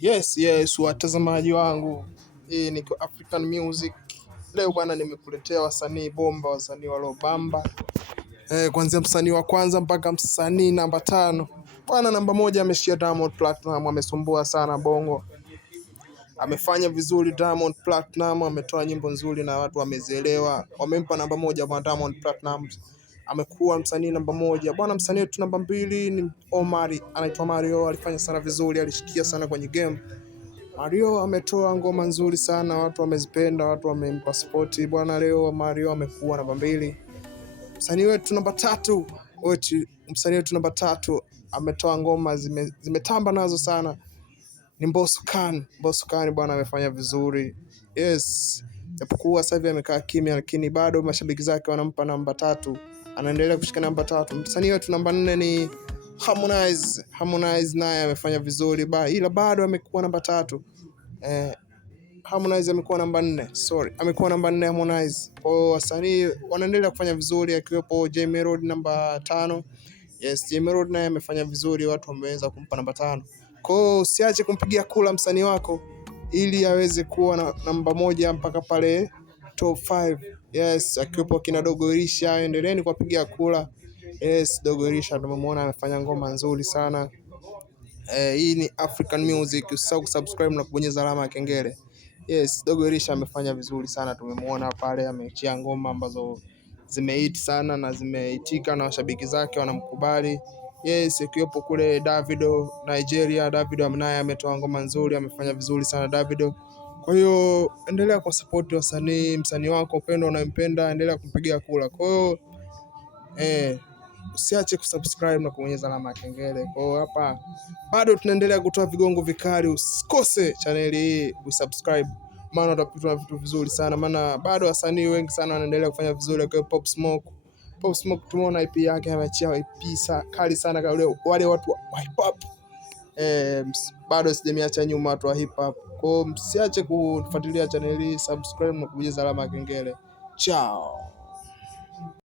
Yes, watazamaji wangu, hii ni African Music. Leo bwana, nimekuletea wasanii bomba, wasanii waliobamba, kuanzia msanii wa kwanza mpaka msanii namba 5. Bwana, namba 1 ameshia Diamond Platinum, amesumbua sana Bongo, amefanya vizuri. Diamond Platinum ametoa nyimbo nzuri na watu wamezielewa, wamempa namba 1 bwana. Diamond Platinum amekuwa msanii namba 1 bwana. Msanii wetu namba 2 ni Omari, anaitwa Mario, alifanya sana vizuri, alishikia sana kwenye game. Mario ametoa ngoma nzuri sana, watu wamezipenda, watu wamempa support bwana. Leo Mario amekuwa namba 2. Msanii wetu namba 3, msanii wetu namba 3 ametoa ngoma zimetamba nazo sana, ni Mbosso Khan. Mbosso Khan bwana amefanya vizuri. Yes, japokuwa sasa hivi amekaa kimya, lakini bado mashabiki zake wanampa namba 3, anaendelea kushika namba 3. Msanii wetu namba 4 ni Harmonize. Harmonize naye amefanya vizuri ila bado amekuwa namba 3. Harmonize amekuwa namba 4, amekuwa namba 4 Harmonize. Kwa wasanii wanaendelea kufanya vizuri, akiwepo Jay Melody namba 5. Yes, Jay Melody naye amefanya vizuri, watu wameweza kumpa namba 5. Kwa hiyo usiache kumpigia kula msanii wako ili aweze kuwa na namba 1 mpaka pale top 5. Yes, akiwepo kina Dogo Elisha, endeleeni kuwapigia kula. Yes, Dogo Elisha tumemwona amefanya ngoma nzuri sana. Hii ni African Music, usisahau kusubscribe na kubonyeza alama ya kengele. Yes, Dogo Elisha amefanya vizuri sana, tumemwona pale ameachia ngoma ambazo zimehit sana na zimeitika na washabiki zake wanamkubali. Yes, ikiwepo kule Davido Nigeria, Davido naye ametoa ngoma nzuri, amefanya vizuri sana Davido. Kwa hiyo endelea kwa support wasanii, msanii wako upendo unayempenda, endelea kumpigia kula. Kwa hiyo usiache kusubscribe na kubonyeza alama ya kengele. Kwa hiyo hapa bado tunaendelea kutoa vigongo vikali, usikose channel hii usubscribe, maana utapitwa na vitu vizuri sana, maana bado wasanii wengi sana wanaendelea kufanya vizuri. Kwa Pop Smoke tumeona IP yake, ameachia IP kali sana kwa wale watu wa hip hop. Bado sijamiacha nyuma watu wa hip hop. Kwa hiyo msiache kufuatilia channel hii, subscribe na kubonyeza alama ya kengele. Ciao.